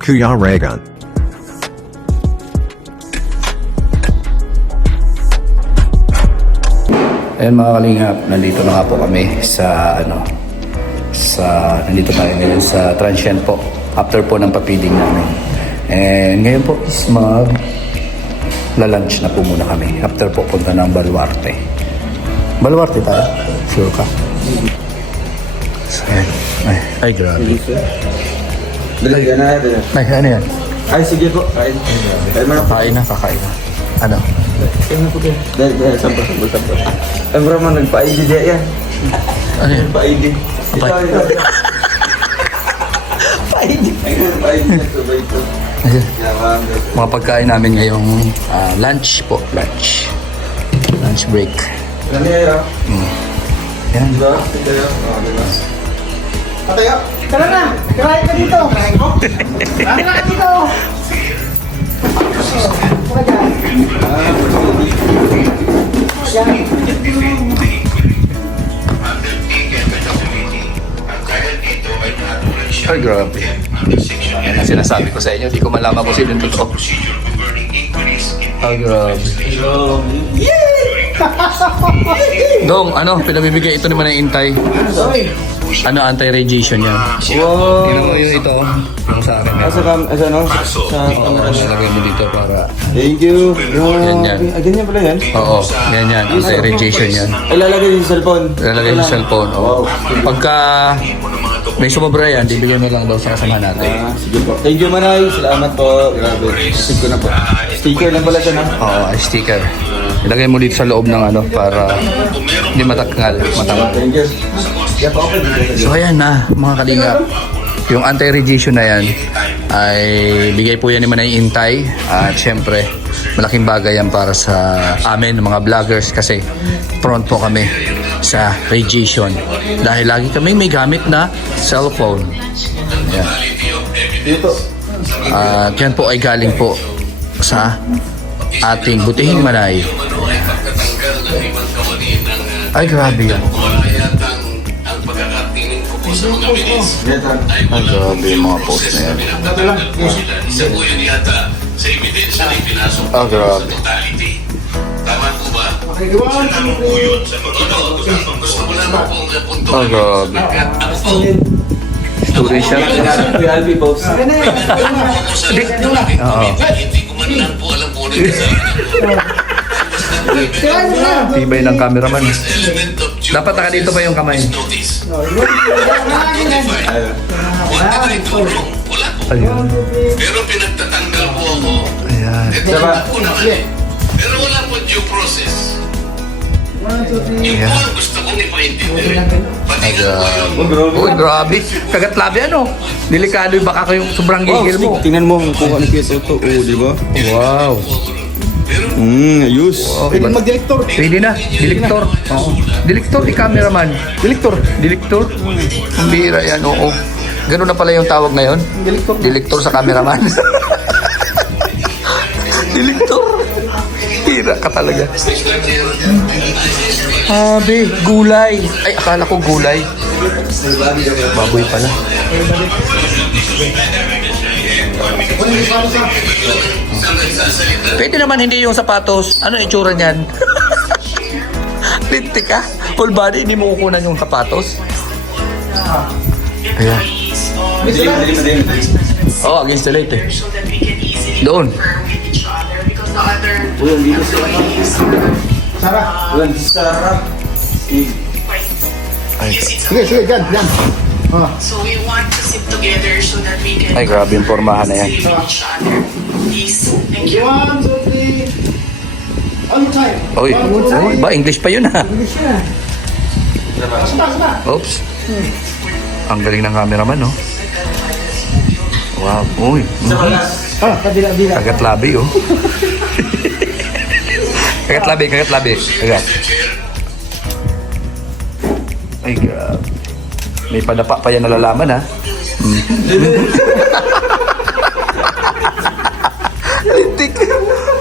Kuya Raygun. Ayan mga kalingap, nandito na nga po kami sa nandito tayo ngayon sa transient po after po ng papiding namin. And ngayon po is lunch na po muna kami after po punta ng Baluarte. Baluarte tayo? Sure ka? So, ayan. Ay, grabe. Dalagyan na natin. Ay, ano yan? Ay, sige po. Kain. Kakain na. Ano? Kain na po kayo. Dahil, sampol. Ang bro man, nagpa-ID diya yan. Ano yan? Pa-ID. Apay. Pa-ID. Pa-ID na sabay po. Ayan. Yaman. Mga pagkain namin ngayong lunch po. Lunch break. Ano yan? Yan. Diba? Diba? Diba? Patayo! Tara na! Kirahin ka dito! Kirahin ka dito! Pura dyan. Yan. Ay, grabe. Yan ang sinasabi ko sa inyo. Di ko malaman kung sino yung totoo. Ay, grabe. Dong, pinabibigay ito ni Manay Intay. Anti-radiation yan. Wow! Tingnan mo yung ito. Yung sa akin. Asa ka? Asa no? Sa camera. Nalagay mo dito para... Thank you. Yan. Ah, ganyan pala yan? Oo, yan. Anti-radiation yan. Ilalagay yung cellphone. Lalagay yung cellphone. Oo. Pagka may sumobra yan, bibigyan mo lang daw sa kasama natin. Sige po. Thank you, Manay. Salamat po. Grabe. Isip ko na po. Sticker lang pala siya, no? Oo, sticker. Ilagay mo dito sa loob ng para hindi matakngal. Thank you. Yeah, pa okay. So ayan na, mga kalingap. Yung anti-radiation na yan ay bigay po yan ni Manay Intay. At syempre, malaking bagay yan para sa amin, mga vloggers, kasi prone po kami sa radiation. Dahil lagi kami may gamit na cellphone. Ayan. Dito. At yan po ay galing po sa ating butihing Manay. Ay, grabe yan. Ay, grabe yung mga post na yan. Ah, grabe. Ah, grabe. Story siya. Kuya Albi, boss. Oo. Tibay ng cameraman. Dapat naka dito pa yung kamay. Ayun. Pero pinagtatanggal po ako. Ayan. Diba? Pero wala po due process. Yung Ayan. po ang gusto kong ipaintindihan. Pati nga po yung Uy, grabe. Kagat labi Delikado yung baka kayong sobrang gigil mo. Tingnan mo kung ano kaya ito. Oo, di ba? Wow. Ayos. Oh, iba. Mag-director. Pwede na. Diliktor. Oo. Diliktor, di cameraman. Diliktor. Ang bihira yan, oo. Ganun na pala yung tawag ngayon. Diliktor sa cameraman. Diliktor. Hira ka talaga. Sabi, gulay. Ay, akala ko gulay. Baboy pala. Pwede naman hindi yung sapatos. Ano itsura niyan? Lintik ka? Full body, hindi mo kukunan yung sapatos? Ayan. Oh, against the light Doon. Sarah. Sige, dyan. So we want to sit together so that we can Ay, grabe yung formahan na yan. each other. Please, thank you. 1, 2, 3. On time. Oy, ba, English pa yun ha? English na. Basta. Oops. Ang galing ng cameraman, no? Wow, uy. Kabila. Kagat labi, oh. Kagat labi. Kagat. Ay, grabe. May padapa pa yan nalalaman, ha? Lintik.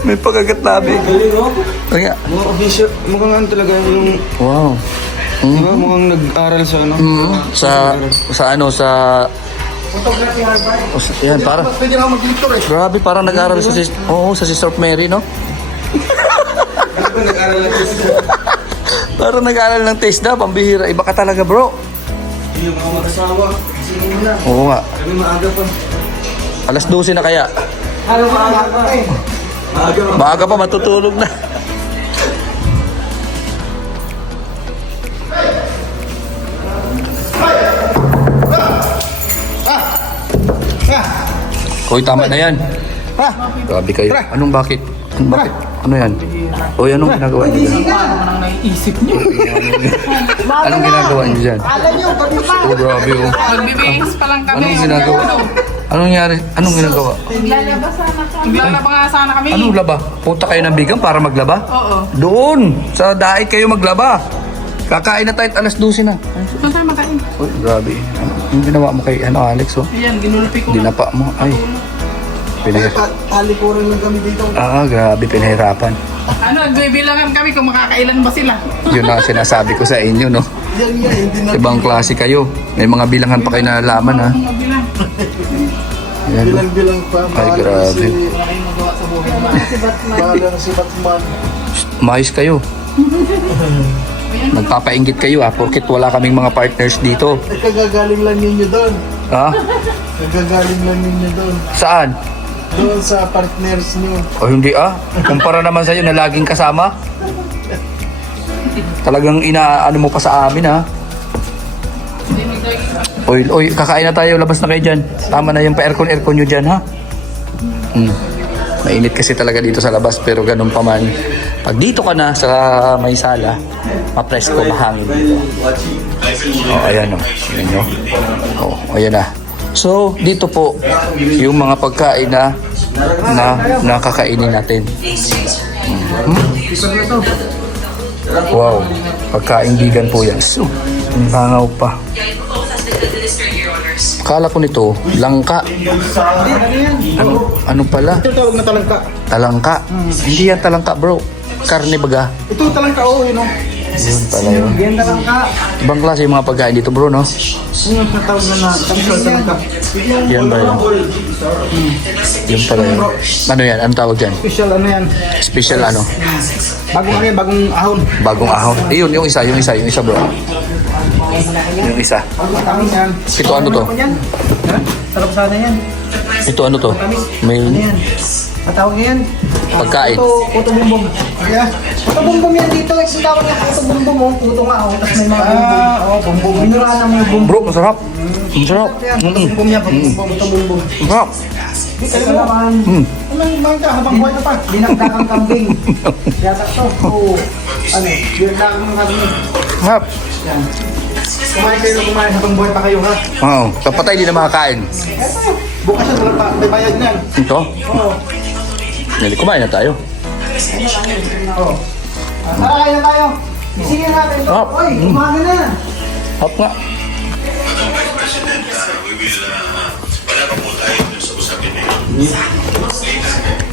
May pagkagat labi. Galing, no? Kaya, Mukhang ano talaga yung... wow. Diba? Mukhang nag-aral sa ano? Sa Photography Harvard. Yan, para. Pwede na ako mag-director eh. Grabe, parang nag-aaral sa sa Sister of Mary, no? Kasi ko nag-aral lang siya. Parang nag-aaral ng taste na, pambihira. Iba ka talaga, bro. Yung mga mag-asawa. Sino muna? Oo nga. Kami maaga pa. Alas 12 na kaya. Ano maaga pa eh. Maaga pa. Maaga pa, matutulog na. Hoy, tama na yan. Grabe kayo. Anong bakit? Anong bakit? Ano yan? Hoy, anong ginagawa niyo dyan? Anong ginagawa niyo dyan? Alam niyo, gabi pa. Oh, grabe oh. Magbibihis pa lang kami. Anong ginagawa? Anong nangyari? Anong ginagawa? Maglalaba nga sana kami. Anong laba? Punta kayo ng bigang para maglaba? Oo. Doon! Sa daig kayo maglaba. Kakain na tayo at alas 12 na. Doon tayo makain. Uy, grabe. Yung ginawa mo kay Alex, oh. Ayan, ginulpi ko. Dinapa mo. Ay. Talikuran lang kami dito. Grabe, pinahirapan. Ano, nagbibilangan kami kung makakailan ba sila. Yun ang sinasabi ko sa inyo, no? Hindi na Ibang klase kayo. May mga bilangan pa kayo na nalaman, ha? Magbilang. Ayan, oh. bilang pa. Ay, grabe. Bahala na si Batman. Maayos kayo. Nagpapainggit kayo, ha? Porkit wala kaming mga partners dito. Kagagaling lang ninyo doon. Ha? Kagagaling lang ninyo doon. Saan? Doon sa partners nyo. O hindi, Kumpara naman sa'yo na laging kasama. Talagang inaano mo pa sa amin, ha? Oy, kakain na tayo. Labas na kayo dyan. Tama na yung pa-aircon nyo dyan, ha? Mainit kasi talaga dito sa labas, pero ganun pa man. Pag dito ka na sa may sala, mapresko, mahangin dito. Ayan, o. Ayan, o. Ayan na. So, dito po, yung mga pagkain na nakakainin natin. Wow, pagkain vegan po yan. So, ang bangaw pa. Akala ko nito, langka. Ano pala? Ito tawag na talangka. Talangka. Hindi yan talangka, bro. Karne baga. Ito talangka, oo, yun o. Yun pala yun. Ganda lang ka. Ibang klase yung mga pagkain dito, bro, no? Yung natawag na talangka. Yan ba yun? Yun pala yun. Ano yan? Anong tawag dyan? Special ano yan? Special ano? Bagong ano yan, bagong ahon. Bagong ahon. Yun, yung isa, bro. Yung isa. Ahon yan. Ito ano to? Yan. Ha? Sarap sana yan. Ito ano to? May Yan. Matawag niya yan. pagkain. Puto bumbong. Kaya? Puto bumbong yan dito. Yung tawag niya puto bumbong mo. Puto nga oh. Tapos may mga bumbong. Bumbong. Minuraan mo yung bumbong. Bro, masarap. Masarap. Bumbong yan, puto bumbong. Masarap. Ito naman. Anong bangka habang buhay ka pa? Dinagdagang kambing. Yata to. Oo. Ano? Yun lang ang kambing. Masarap. Kumain kayo na kumain habang buhay pa kayo ha? Oo. Kapatay, di na makakain. Bukas yan, wala pa. May bayad na yan. Ito? Nili, kumain na tayo. Tara, kain na tayo. Isingin natin ito. Ah, Oy, umaga na. Hop nga. President, we will, wala pa po tayo dun sa usapin na yun.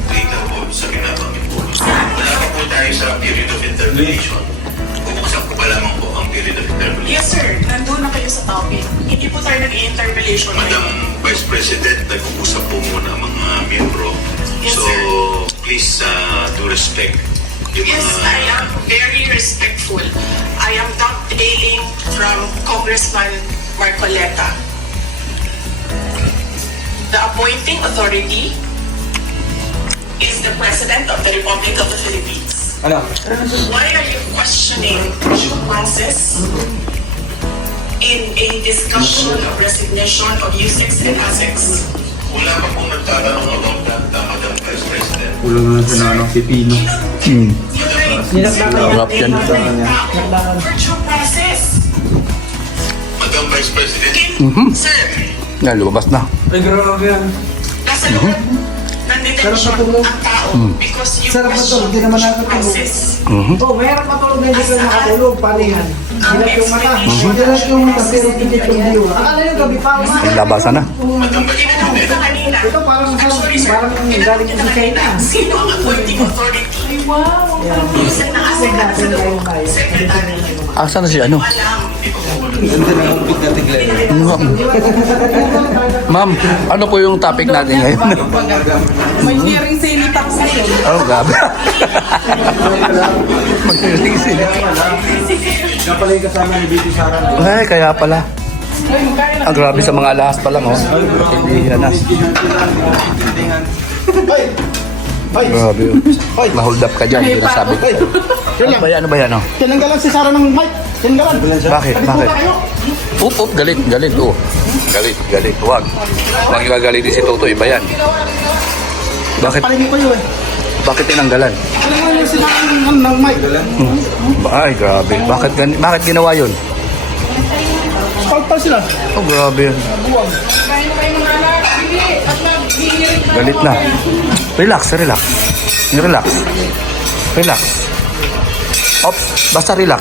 Later po, sa binabanggit po. Wala pa po tayo sa period of interpellation. Bubuksan ko pa lamang po ang period of interpellation. Yes, sir. Nandun na kayo sa topic. Hindi po tayo nag-interpellation. Madam Vice President, nag-uusap po muna ang mga miyembro. Yes, So, sir. please do respect yung Yes, mga... I am very respectful. I am dovetailing from Congressman Marcoleta. The appointing authority is the President of the Republic of the Philippines. Ano? Why are you questioning due process in a discussion of resignation of USEX and ASEX? Wala pa pong nagtatanong about that, Madam Vice President. Ulo na sa ano, pipino. Sarap yan. For due process. Madam Vice President, Sir, Yan, lumabas na. Ay, grabe yan. nasa loob ng detention ang tao because you Sarap na to, question hindi naman due nakatulog. process. Oh, mahirap matulog na hindi ka nakatulog. Paano yan? Hilap yung mata. Hilap yung mata pero pitit yung diwa. Akala nyo gabi pa nga. Ang labasan na. Tinanong kita kanina. Ito parang Actually, sir, parang galing ko sa China. sino ang appointing authority? Wow! USEC na ASEC na nasa loob. Secretary. Asa na si ano? Alam. Ganda na ang pit na tiglan. Ma'am, ano po yung topic natin ngayon? May hearing sinita ko ngayon. Oh, gabi. Mag-hearing sinita. Kapala yung kasama ni Bibi Sara. Ay, kaya pala. Ay, magkain na. Ang grabe sa mga alahas pa lang, oh. Hindi na. Grabe, oh. Na-hold up ka dyan, hindi na sabi ko. Ano ba yan, ano ba yan, oh? Tinanggalan si Sarah ng mic. Tinanggalan. Bakit, bakit? Up, galit, oh. Galit, huwag. Huwag igagalitin si Toto, iba yan. Bakit, Palingin ko yun. bakit tinanggalan? Tinanggalan yung sila ng mic. Ay, grabe. Bakit ginawa yun? Palpal sila. Oh, grabe yan. Kain na kayo mga anak. Hindi. At mag-hearing na. Galit na. Relax. Ops, basta relax.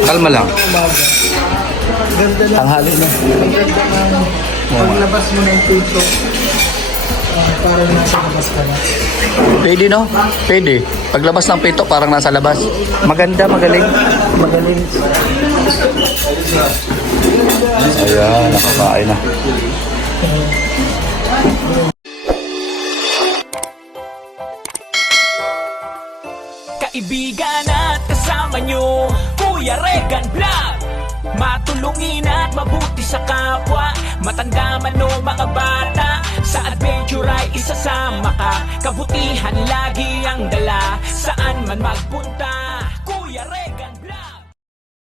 Kalma lang. Tanghali na. Paglabas mo ng pito. Para nasa labas ka na. Pwede, no? Pwede. Paglabas ng pito, parang nasa labas. Maganda, magaling. Ayan, nakakain na. Kaibigan at kasama nyo, Kuya Regan Vlog. Matulungin at mabuti sa kapwa, matanda man o mga bata. Sa adventure ay isasama ka, kabutihan lagi ang dala. Saan man magpunta